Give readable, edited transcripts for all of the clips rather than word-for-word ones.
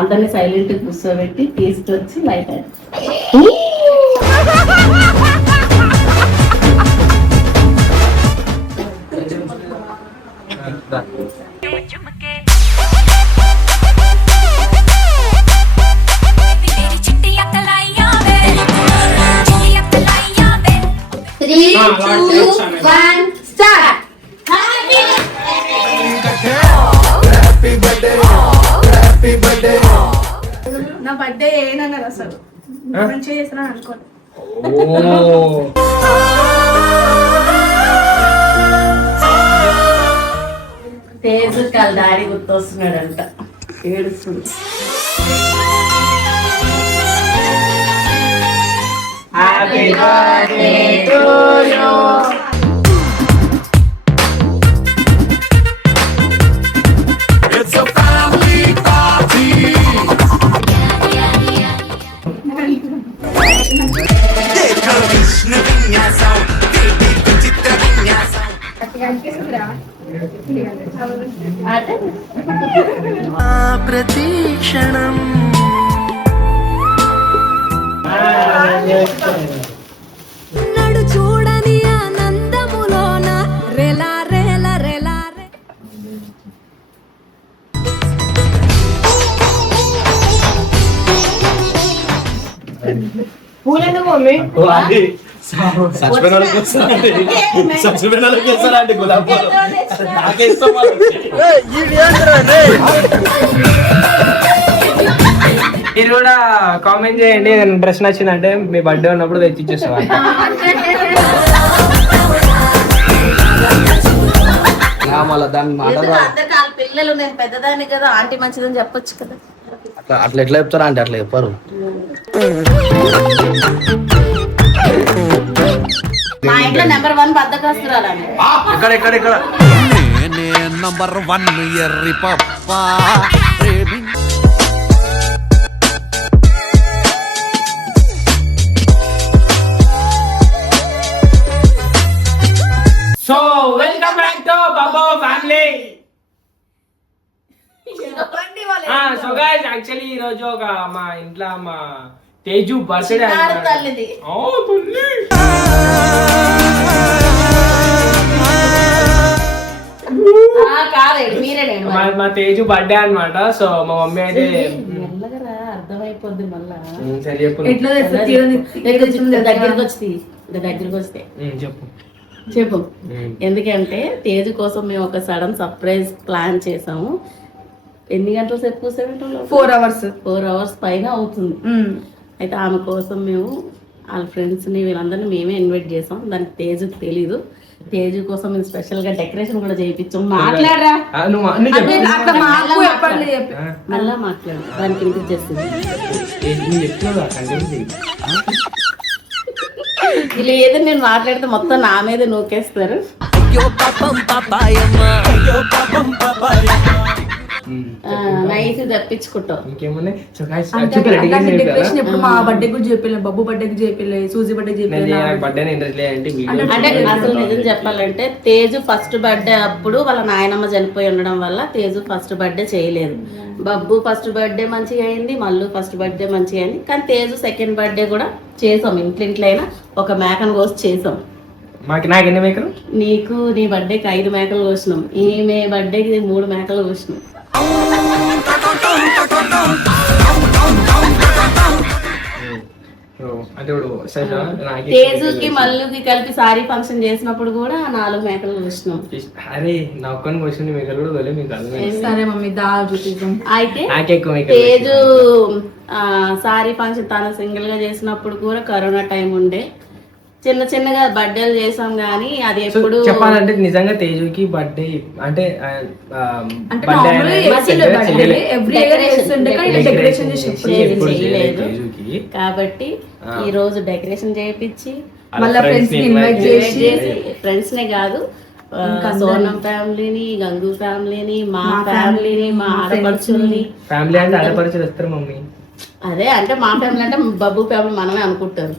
అందరినీ సైలెంట్ కూర్చోబెట్టి తీసుకొచ్చి లైట్ నా బర్త్డే ఏనన్నారు అసలు మంచిగా చేస్తున్నా అనుకోండి. తేజు కాళ్ళ డాడీ గుర్తొస్తున్నాడంట, ఏడుస్తుంది. Happy birthday to you. ప్రతీక్షణం నడు చూడని ఆనందములోన రెలా రెలా రెలా పూలను మమ్మీ మీరు కూడా కామెంట్ చేయండి, డ్రెస్ నచ్చిందంటే మీ బర్త్డే ఉన్నప్పుడు తెచ్చి ఇచ్చేస్తాం. పిల్లలు నేను పెద్దదాన్ని కదా, ఆంటీ మంచిదని చెప్పొచ్చు కదా. అట్లా ఎట్లా చెప్తారా అంటే అట్లా చెప్పారు. మా ఇంట్లో నెంబర్ 1 బద్దకస్తురాలని. ఎక్కడ నంబర్ 1 ఎర్రి పప్ప సో వెల్కమ్ బ్యాక్ టు బాబో ఫ్యామిలీ. సో గైస్ యాక్చువల్లీ ఈ రోజు ఒక మా ఇంట్లో మా తేజు బర్త్డే తల్లిది. మా తేజు బర్త్డే అన్నమాట. సో మా మమ్మీ అయితే అర్థమైపోద్ది మళ్ళా చెప్పు చెప్పు. ఎందుకంటే తేజు కోసం మేము ఒక సడన్ సర్ప్రైజ్ ప్లాన్ చేసాము. ఎన్ని గంటల సేపు కూర్చోబెట్టాము? 4 అవర్స్ పైన అవుతుంది. అయితే ఆమె కోసం మేము వాళ్ళ ఫ్రెండ్స్ని వీళ్ళందరినీ మేమే ఇన్వైట్ చేసాం. దానికి తేజుకి తెలీదు. తేజు కోసం మేము స్పెషల్ గా డెకరేషన్ కూడా చేయించాం. మాట్లాడరా, మళ్ళా మాట్లాడు, దానికి వినిపించేస్తుంది. ఇలా ఏదో నేను మాట్లాడితే మొత్తం నా మీద నూకేస్తారు. నైస్ తప్పించుకుంటాం. ఇప్పుడు మా బర్త్డే కూడా చెప్పలేదు, బబ్బు బర్త్డేకి చెప్పలేదు, సూజీ బర్త్డే అంటే అసలు నిజం చెప్పాలంటే తేజు ఫస్ట్ బర్త్డే అప్పుడు వాళ్ళ నాయనమ్మ చనిపోయి ఉండడం వల్ల తేజు ఫస్ట్ బర్త్డే చేయలేదు. బబ్బు ఫస్ట్ బర్త్డే మంచిగా అయింది, మల్లు ఫస్ట్ బర్త్డే మంచిగా అయింది. కానీ తేజు సెకండ్ బర్త్డే కూడా చేసాం. ఇంట్లో అయినా ఒక మేకను కోసి చేసాం. నీకు నీ బర్త్డేకి 5 మేకలు కోసినాం. ఈమె బర్త్డేకి 3 మేకలు కోసినాం. తేజుకి మల్లుకి కలిపి సారీ ఫంక్షన్ చేసినప్పుడు కూడా 4 మేకలు కోసినాం. అరే నా ఒక్కని క్వశ్చన్ మేకలు కూడా సరే మమ్మీ దా చూపిద్దాం. అయితే తేజు సారీ ఫంక్షన్ తను సింగిల్ గా చేసినప్పుడు కూడా కరోనా టైం ఉండే. చిన్న చిన్నగా బర్త్డేలు చేసాం కానీ అది ఎప్పుడు చెప్పాలంటే నిజంగా తేజుకి బర్త్డే అంటే చేయలేదు కాబట్టి ఈ రోజు డెకరేషన్ చేయించి మళ్ళీ ఫ్రెండ్స్ ని ఇన్వైట్ చేసి, ఫ్రెండ్స్ నే కాదు సోనం ఫ్యామిలీని, గంగు ఫ్యామిలీని, మా ఫ్యామిలీని, మా ఆడపడుచుల్ని. ఫ్యామిలీ అంటే ఆడపడుచులు వస్తారు మమ్మీ. అదే అంటే మా ఫ్యామిలీ అంటే బబ్బు ఫ్యామిలీ మనమే అనుకుంటారు.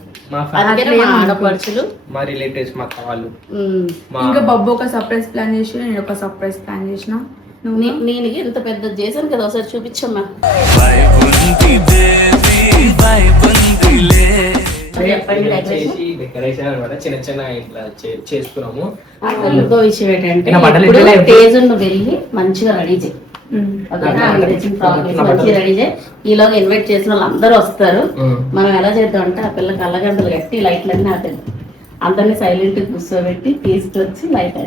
అందుకనే మా ఆడపడుచులు, మా రిలేటివ్స్, మా కాళ్ళు. ఇంకా బబ్బు ఒక సర్ప్రైజ్ ప్లాన్ చేసి, నేను ఒక సర్ప్రైజ్ ప్లాన్ చేసిన. నేను ఎంత పెద్ద చేశాను కదా, ఒకసారి చూపించమ్మా. చేసి డెకరేషన్ అనమాట చిన్న చిన్న ఇట్లా చేసుకున్నాము. అసలు ఇంకో విషయం ఏంటంటే నా బట్టలు ఇప్పుడు ఇట్లనే తేజు నువ్వు వెళ్ళి మంచిగా రెడీ చేయి. ఓకేనా? మ్యారేజింగ్ ప్రాసెస్ మంచిగా రెడీ చేయి. ఈలోగా ఇన్వైట్ చేసిన వాళ్ళు అందరూ వస్తారు. మనం ఎలా చేద్దాం అంటే ఆ పిల్లకి అల్లగంటలు కట్టి లైట్లన్నీ ఆపేద్దాం. అందరినీ సైలెంట్ కూర్చోబెట్టి తీసుకొచ్చి లైట్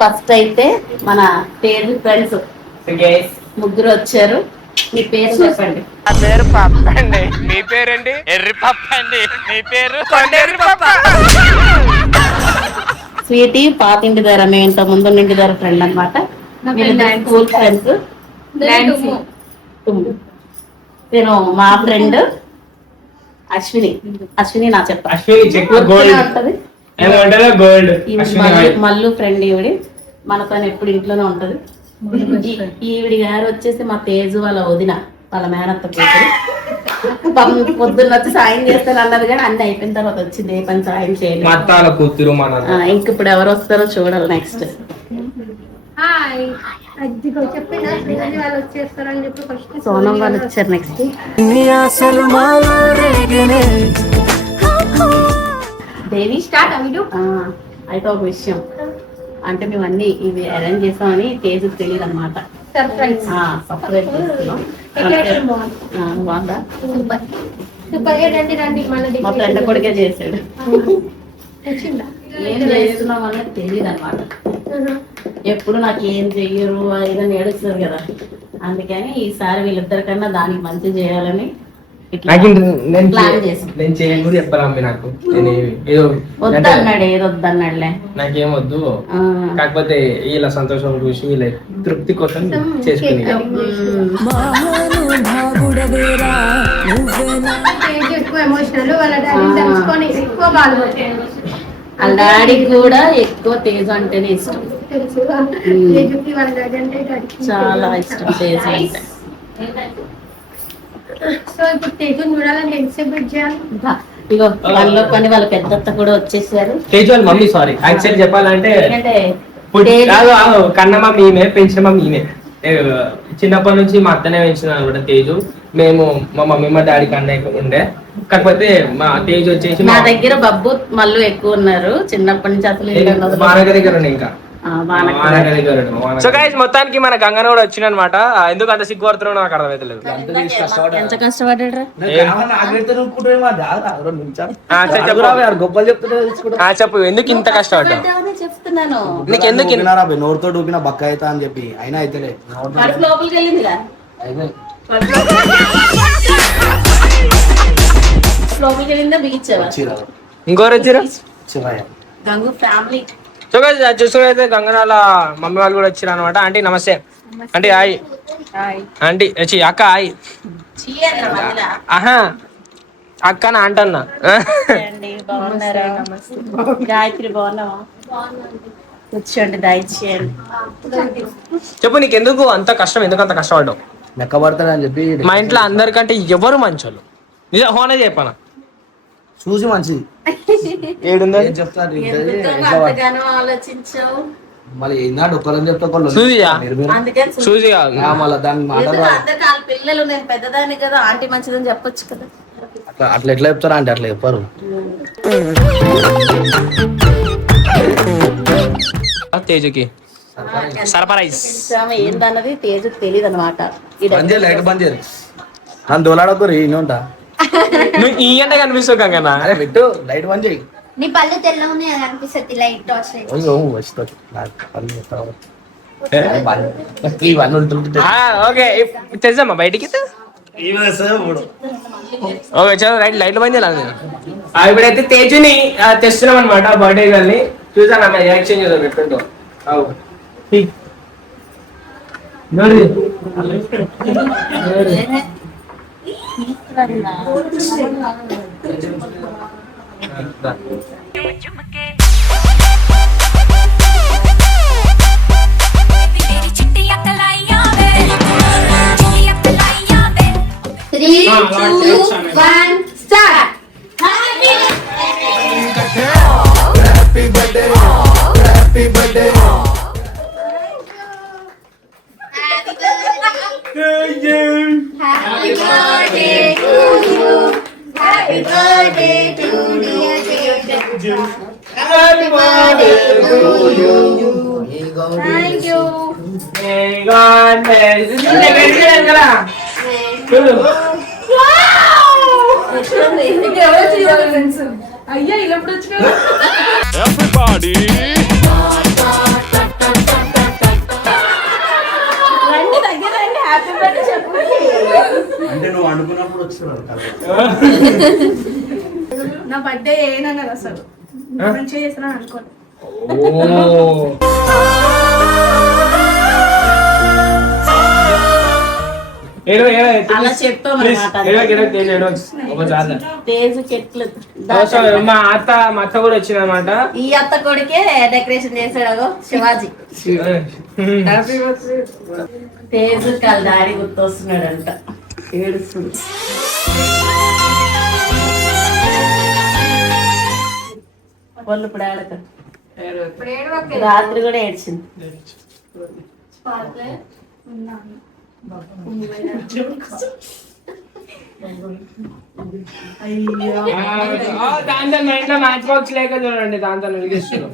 ఫస్ట్ అయితే మన పేరు ఫ్రెండ్స్ ముగ్గురు వచ్చారు. మీ పేరు చెప్పండి. నా పేరు పప్ప అండి. మీ పేరేంటి? ఎర్రి పప్ప అండి. మీ పేరు కొండెర్రి పప్ప. స్వీటీ పాతింటి దగ్గర మేము ఇంత ముందు ఇంటి దగ్గర ఫ్రెండ్ అనమాట. School friends. నేను మా ఫ్రెండ్ అశ్విని నా చెప్ప ఉంటది. మల్లు ఫ్రెండ్ ఈవిడి మనతో ఎప్పుడు ఇంట్లోనే ఉంటది. ఈవిడి గారు వచ్చేసి మా తేజు వాళ్ళ వదిన వాళ్ళ మేనత్త కూతురు. పొద్దున్న వచ్చి సాయం చేస్తాను అన్నది కానీ అన్ని అయిపోయిన తర్వాత వచ్చింది ఏ పని సాయం చేయలేదు. ఇంక ఇప్పుడు ఎవరు వస్తారో చూడాలి. నెక్స్ట్ సోనం వాళ్ళు వచ్చారు. నెక్స్ట్ దేవి స్టార్ట్. అయితే ఒక విషయం అంటే మేము అన్ని ఇవి అరేంజ్ చేసామని తేజు తెలియదు అనమాట. సర్ప్రైజ్ చేస్తున్నాం. బాగుందా? మా ఫ్రెండ్ కొడుకే చేసాడు. ఏం చేస్తున్నాం అనేది తెలియదు అనమాట. ఎప్పుడు నాకు ఏం చెయ్యరు ఇదని ఏడుస్తారు కదా. అందుకని ఈసారి వీళ్ళిద్దరికన్నా దానికి మంచి చేయాలని నేను చేయను కూడా చెప్పాలమ్మి. నాకు వద్దన్నాడు. ఏదో వద్దన్నాడులే. నాకేం వద్దు. కాకపోతే వీళ్ళ సంతోషం చూసి వీళ్ళ తృప్తి కోసం చేసుకుని వాళ్ళ డాడీకి కూడా ఎక్కువ తేజు అంటేనే ఇష్టం. చాలా ఇష్టం తేజు అంటే. సో ఇప్పుడు తేజు చూడాలని ఎంతసేపు చేయాలి? ఇగో వాళ్ళలో పని వాళ్ళ పెద్దత్త కూడా వచ్చేసారు. తేజు వాళ్ళ మమ్మీ. సారీ యాక్చువల్లీ చెప్పాలంటే కన్నమ్మ మేమే, పెంచిన మేమే. చిన్నప్పటి నుంచి మా అత్తనే పెంచిన అనమాట తేజు. మేము మా మమ్మీ మా డాడీ కన్నా ఉండే. కాకపోతే మా తేజు వచ్చేసి మా దగ్గర బబ్బు మల్లు ఎక్కువ ఉన్నారు చిన్నప్పటి నుంచి. అసలు దగ్గర ఉన్నాయి. ఇంకా సో గైస్ మొత్తానికి మన గంగన కూడా వచ్చింది అనమాట. ఎందుకు అంత సిగ్గుపడుతున్నావు నాకు అర్థమైతలేదు. ఎంత కష్టపడ్డా చెప్పు ఎందుకు ఇంత కష్టపడ్డా? చెప్తున్నాను నీకెందుకు నోరుతో డూపిన బక్క అవుతా అని చెప్పి అయినా అయితే లోపలికి వెళ్ళింది లోపలికి వెళ్ళిందా బిగించావా? ఇంకోరు వచ్చారు గంగు ఫ్యామిలీ. సో గైస్ చూసుకున్నైతే గంగనాల మమ్మీ వాళ్ళు కూడా వచ్చారు అనమాట. ఆంటీ నమస్తే. Aunty hi. ఆంటీ వచ్చి అక్క హాయ్. ఆహా అక్క నా అంటన్నా. గాయత్రి బాగున్నావా? కూర్చోండి దయచేయండి. చెప్పు నీకు ఎందుకు అంత కష్టం? ఎందుకు అంత కష్టపడ్డావు? లెక్క పడతాడని చెప్పి. మా ఇంట్లో అందరికంటే ఎవరు మంచోళ్ళు? నిజం హోనే చెప్పనా? చూసి మంచిది ఆలోచించావు మళ్ళీ ఏందాడు ఒకళ్ళని చెప్తా పిల్లలు. నేను పెద్దదాన్ని కదా ఆంటీ మంచిదని చెప్పొచ్చు కదా. అట్లా ఎట్లా చెప్తారా అంటే అట్లా చెప్పారు. తేజుకి సర్ప్రైజ్ ఏందన్నది తేజుకి తెలియదు అనమాట. లైట్ బంద్ చేయరు నన్ను దోలాడకూరు ఉంటా. నువ్వు ఈ అంటే కనిపిస్తావు కంగనా. అరే పెట్టు లైట్ బంద్ చేయి. నీ పళ్ళు తెల్ల ఉన్నాయి అనిపిస్తుంది లైట్ టార్చ్ లైట్. ఇవన్నీ ఉంటుంది. ఓకే తెచ్చామా బయటికి. ఓకే చలో రైట్ లైట్ బంద్ చేయాలి. ఇప్పుడైతే తేజుని తెస్తున్నాం అనమాట. బర్త్డే గల్ని చూసాను అన్న ఎక్స్చేంజ్ చేద్దాం పెట్టుకుంటూ. Three, 2, 1, start. Happy birthday, happy birthday. Happy birthday. Happy birthday to you. Thank you. May God bless you. కదా ఎవరో చేయాలి ఫ్రెండ్స్. అయ్యా ఇలా ఎప్పుడు వచ్చినావు? Everybody. రండి దగ్గర రండి. హ్యాపీ బర్త్డే చెప్పండి. అంటే నువ్వు అనుకున్నప్పుడు వచ్చినాడు కదా. నా బర్త్డే ఏనన్నారు అసలు మంచిగా చేస్తున్నా అనుకోండి. అలా చెప్పాం అన్నమాట. తేజ్ కెట్లు మా అత్త కూడా వచ్చింది అనమాట. ఈ అత్త కొడుకే డెకరేషన్ చేసాడు శివాజీ. తేజ్ కాళ్ళ డాడీ గుర్తొస్తున్నాడంట, ఏడుస్తుంది. వాళ్ళు ఇప్పుడు ఆడక రాత్రి కూడా ఏడ్చింది. దాంతో మా ఇంట్లో మ్యాచ్ బాక్స్ లేక చూడండి, దాంతో వెలిగిస్తున్నాం.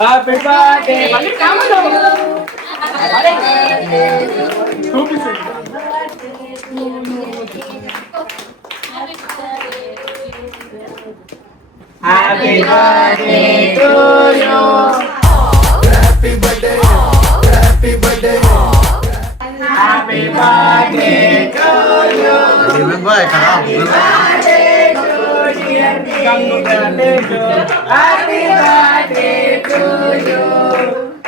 Happy birthday. Happy birthday to you. Happy birthday. Happy birthday. Happy birthday to you. Jeevan boy కదా. Happy birthday to you.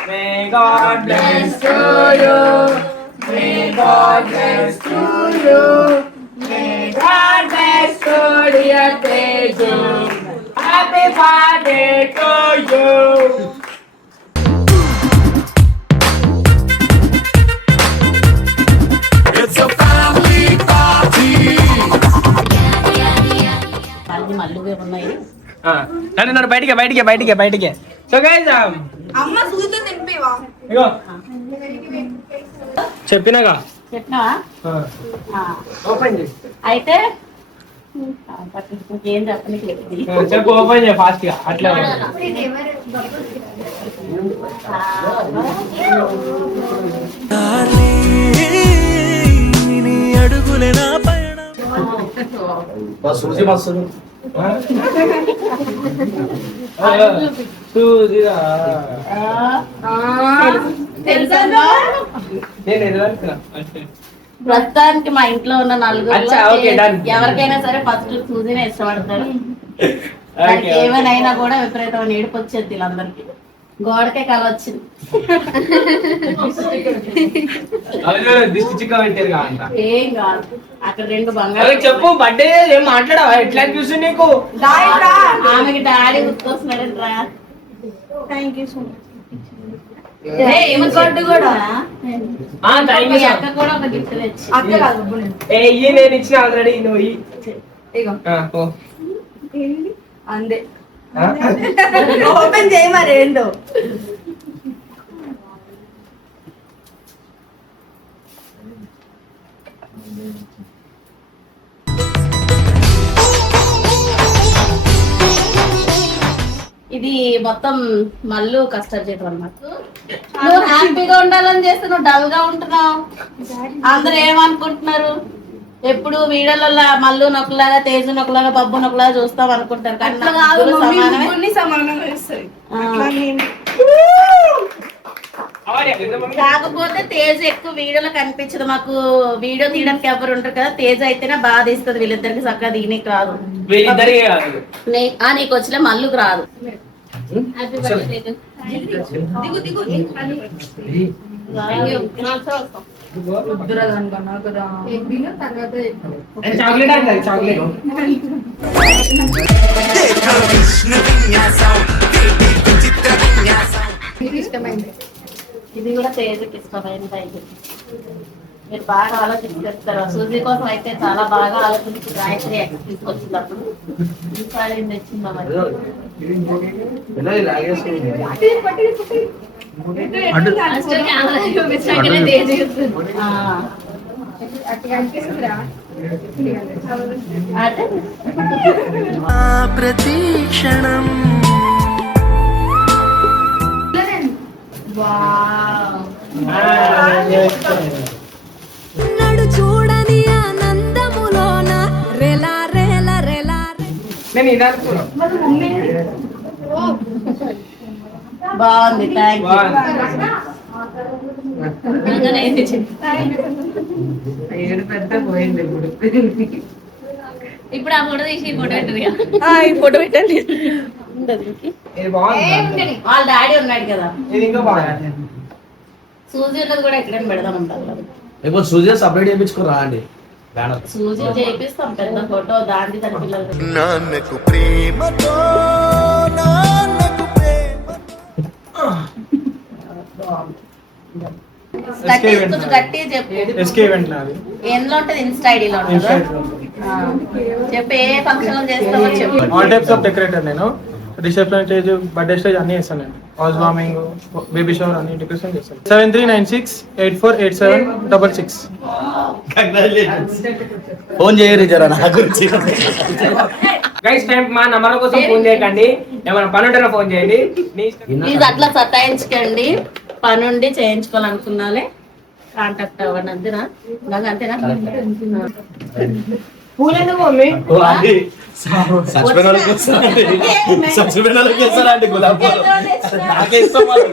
May God bless to you. May God bless to you. May God bless to dear Teju. Happy birthday to you. It's a family party. అన్ని మళ్ళీ ఉన్నాయి. నన్ను బయటికి. So guys అమ్మ సూతో తినిపివా? ఇగో చెప్పినాగా. చెప్పినావా? Open చేయి. అయితే ఇంకేం చెప్పనికి చెప్పు, ఓపెన్ చేయి ఫాస్ట్ గా. అట్లా అడుగులే నా పయనం. సూజీ మస్తు. తెలుసా? నేను ఎదురు. ప్రస్తుతానికి మా ఇంట్లో ఉన్న అచ్చా, okay, done. నలుగురు ఎవరికైనా సరే ఫస్ట్ సూజీనే ఇష్టపడతారు. Okay. ఏమైనా కూడా విపరీతమైన ఏడుపు వచ్చేది వీళ్ళందరికి. గోడకే కల వచ్చింది. దిష్టి చిక్క పెట్టారు అంట. ఏం కాదు, అక్కడ రెండు అదే బంగారు. చెప్పు, బర్త్డే ఏం మాట్లాడావా? ఎట్లా చూసి నీకు ఆమెకి డాడీ గుర్తొస్తున్నాడంట్రా. Thank you so much. గొడ్డు కూడా థ్యాంక్ యూ. అక్క కూడా ఒక గిఫ్ట్ తెచ్చి. అక్క కాదు ఇయ్యి నేను ఇచ్చిన ఆల్రెడీ. నువ్వు ఇగో అందే. ఓపెన్ చేయి మరి ఏందో. ఇది మొత్తం మల్లు కష్టం చేయడం అన్నమాట. నువ్వు హ్యాపీగా ఉండాలని చేస్తే నువ్వు డల్ గా ఉంటున్నావు. అందరూ ఏమనుకుంటున్నారు? ఎప్పుడు వీడియోలలో మల్లు నొక్కలాగా, తేజు నొక్కలాగా, బబ్బు నొక్కలాగా చూస్తాం అనుకుంటారు. కానీ నా ముగ్గురు సమానమే. సమానంగా ఇస్తాయి. కాకపోతే తేజ్ ఎక్కువ వీడియోలో కనిపించదు. మాకు వీడియో తీయడానికి ఎవరు ఉంటారు కదా, తేజ్ అయితేనే బాధ ఇస్తుంది. వీళ్ళిద్దరికి చక్కగా దిగనీకి రాదు. నీకు వచ్చిన మల్లుకు రాదు. Happy birthday. దిగు దిగు. చాక్లెట్ అంటే చాక్లెట్. ఇది కూడా తేజకి ఇష్టమైనది. మీరు బాగా ఆలోచించేస్తారు. సూజీ కోసం అయితే చాలా బాగా ఆలోచించి గాయత్రి తీసుకొచ్చినప్పుడు ఈసారి ఏం తెచ్చిందా మరి? ప్రతీక్షణం నడు చూడని ఆనందములోన రెలా రెలా రెలా నేను ఇది అనుకున్నా. బాగుంది, థ్యాంక్ యూ. ఇప్పుడు ఆ ఫోటో తీసి ఫోటో పెట్టరు కదా. ఈ ఫోటో పెట్టండి. ఇది బాగుంది. వాళ్ళ డాడీ ఉన్నాడు కదా, ఇది ఇంకా బాగుంది. సూజీ ఉన్నది కూడా ఎక్కడైనా పెడదాం ఉంటారు. ఇప్పుడు సూజీ సపరేట్ చేయించుకోరా అండి బ్యానర్. సూజీ చేపిస్తాం పెద్ద ఫోటో, దాన్ని తన పిల్లలు. నాన్నకు ప్రేమతో నాన్నకు ప్రేమ గట్టి కొంచెం గట్టిగా చెప్పు. ఎందులో ఉంటది? ఇన్స్టా ఐడిలో ఉంటుందా? చెప్పు, ఏ ఫంక్షన్ చేస్తామో చెప్పు. ఆల్ టైప్స్ ఆఫ్ డెకరేటర్ నేను రిసెప్షన్ స్టేజ్, బర్త్డే స్టేజ్ అన్ని చేస్తాను నేను. హౌస్ వార్మింగ్, బేబీ షవర్ అన్ని డెకరేషన్ చేస్తాను. 7396848766. ఫోన్ చేయరు జరా నా గురించి. గైస్ టైం మా నంబర్ కోసం ఫోన్ చేయకండి, ఏమైనా పని ఉంటేనే ఫోన్ చేయండి. ప్లీజ్ అట్లా సతాయించకండి. పనుండి చేయించుకోవాలనుకున్నాలే కాంటాక్ట్ అవ్వండి. అంతేనా? అంతేనా? పూలెందుకు మమ్మీ? చచ్చిపోయిన వాళ్ళకి వస్తారండి, చచ్చిపోయిన వాళ్ళకి వస్తారండి గులాబ్ పూలు. నాకే ఇస్తాం వాళ్ళు.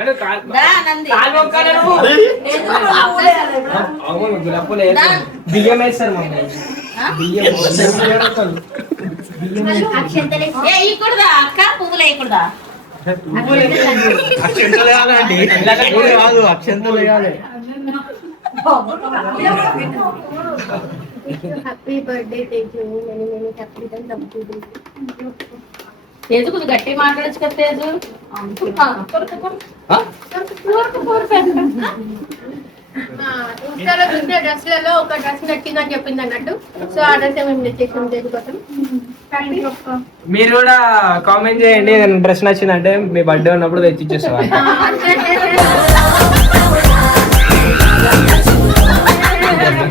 అంటే కాల్- దా, నంది. కాల్ మొక్కాలి నువ్వు. అవును, గులాబ్ పూలు వేస్తారు. బియ్యం వేస్తారు మమ్మీ. బియ్యం వేస్తారు. ఏ ఇక్కడదా అక్క, పువ్వులు వేయకూడదా? అక్షంతలు వేయాలండి, పూలు కాదు అక్షంతలు వేయాలి. Happy birthday Teju, many many happy returns of the day. Teju కొంచెం గట్టి మాట్లాడచ్చు కదా తేజు. ఇన్స్టాలో చూసే డ్రెస్లలో ఒక డ్రెస్ నచ్చిందని చెప్పింది అన్నట్టు. సో ఆ డ్రెస్ మేము తెచ్చేసాం తేజు కోసం. మీరు కూడా కామెంట్ చేయండి, నేను డ్రెస్ నచ్చిందంటే మీ బర్త్డే ఉన్నప్పుడు తెచ్చి ఇచ్చేస్తాను.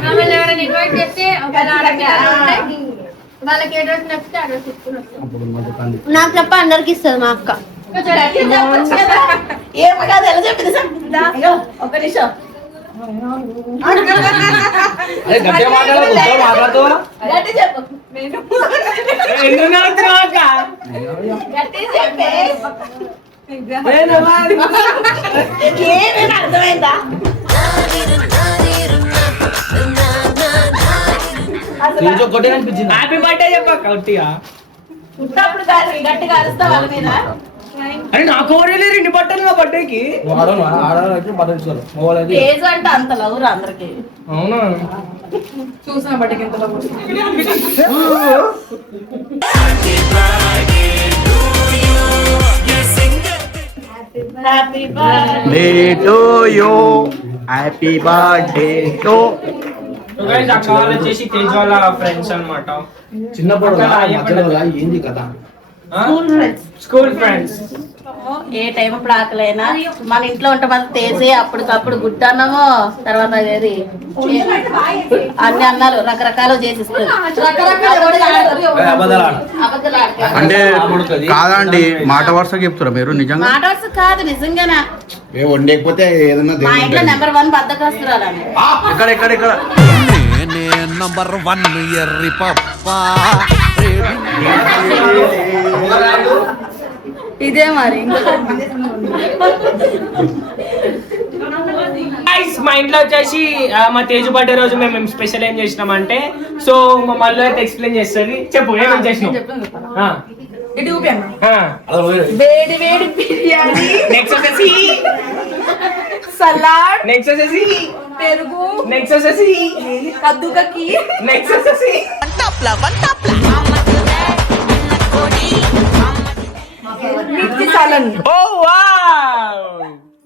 ఆమెను ఎవరైనా ఇన్వైట్ చేస్తే ఒకవేళ వాళ్ళకి ఏ డ్రెస్ నచ్చితే ఆ డ్రెస్ తీసుకుని వస్తాం. నాకు తప్ప అందరికి ఇస్తుంది మా అక్క. ఏమో కాదు, ఎలా చెప్పింది అయ్యో, ఒక్క నిమిషం. అదే గట్టిగా మాట్లాడదు, మాట్లాడుతూ గట్టి చెప్పు. గట్టి చెప్పే. ఏమేమి అర్థమైందా? తేజు ఒక్కటే అనిపించింది. హ్యాపీ బర్త్డే చెప్పక్క గట్టిగా. పుట్టినప్పుడు గట్టిగా అరుస్తా వాళ్ళ మీద. అరే నాకు ఓడలేదు రెండు బట్టలు నా బర్త్డేకి. ఆడవాళ్ళకి బట్టలు మొగలైతే తేజు అంటే అంత లవ్వురు అందరికి. అవునా? చూసిన బట్టికి ఎంత బాగా happy birthday. To you, happy birthday to. So guys, అక్క వాళ్ళు వచ్చేసి తేజ్ వాళ్ళ ఫ్రెండ్స్ అన్నమాట. చిన్నప్పుడు ఏంది కదా స్కూల్ ఫ్రెండ్స్. ఏ టైం అప్పుడు ఆకలైనా మన ఇంట్లో ఉంటే మన తేజే అప్పటికప్పుడు గుడ్డన్నమో తర్వాత అదేది అన్ని అన్నాలు రకరకాలు చేసిస్తుంది. అబద్ధాలు ఆడతారు. అంటే కాదండి, మాట వరుసగా చెప్తారా మీరు నిజంగా? మాట వరుస కాదు, నిజంగానే. ఏ వండకపోతే ఏదన్నా మా ఇంట్లో నెంబర్ 1 బద్దకస్తురాలు ఆమె. ఎక్కడ ఎక్కడ ఎక్కడ నేనే నంబర్ 1 ఎర్రి పప్పా. ఇదే మరి. Guys, మా ఇంట్లో వచ్చేసి మా తేజు బర్త్డే రోజు మేము స్పెషల్ ఏం చేసినాం అంటే, సో మా మళ్ళీ అయితే ఎక్స్ప్లెయిన్ చేస్తుంది. చెప్పు ఏమేమి చేసినాం. ఇటు ఊపి అన్న. అలా పోయి. వేడి వేడి బిర్యానీ, నెక్స్ట్ వచ్చేసి సలాడ్, నెక్స్ట్ వచ్చేసి పెరుగు, నెక్స్ట్ వచ్చేసి కద్దుకకి, నెక్స్ట్ వచ్చేసి మిర్చి సాలన్. ఓ వావ్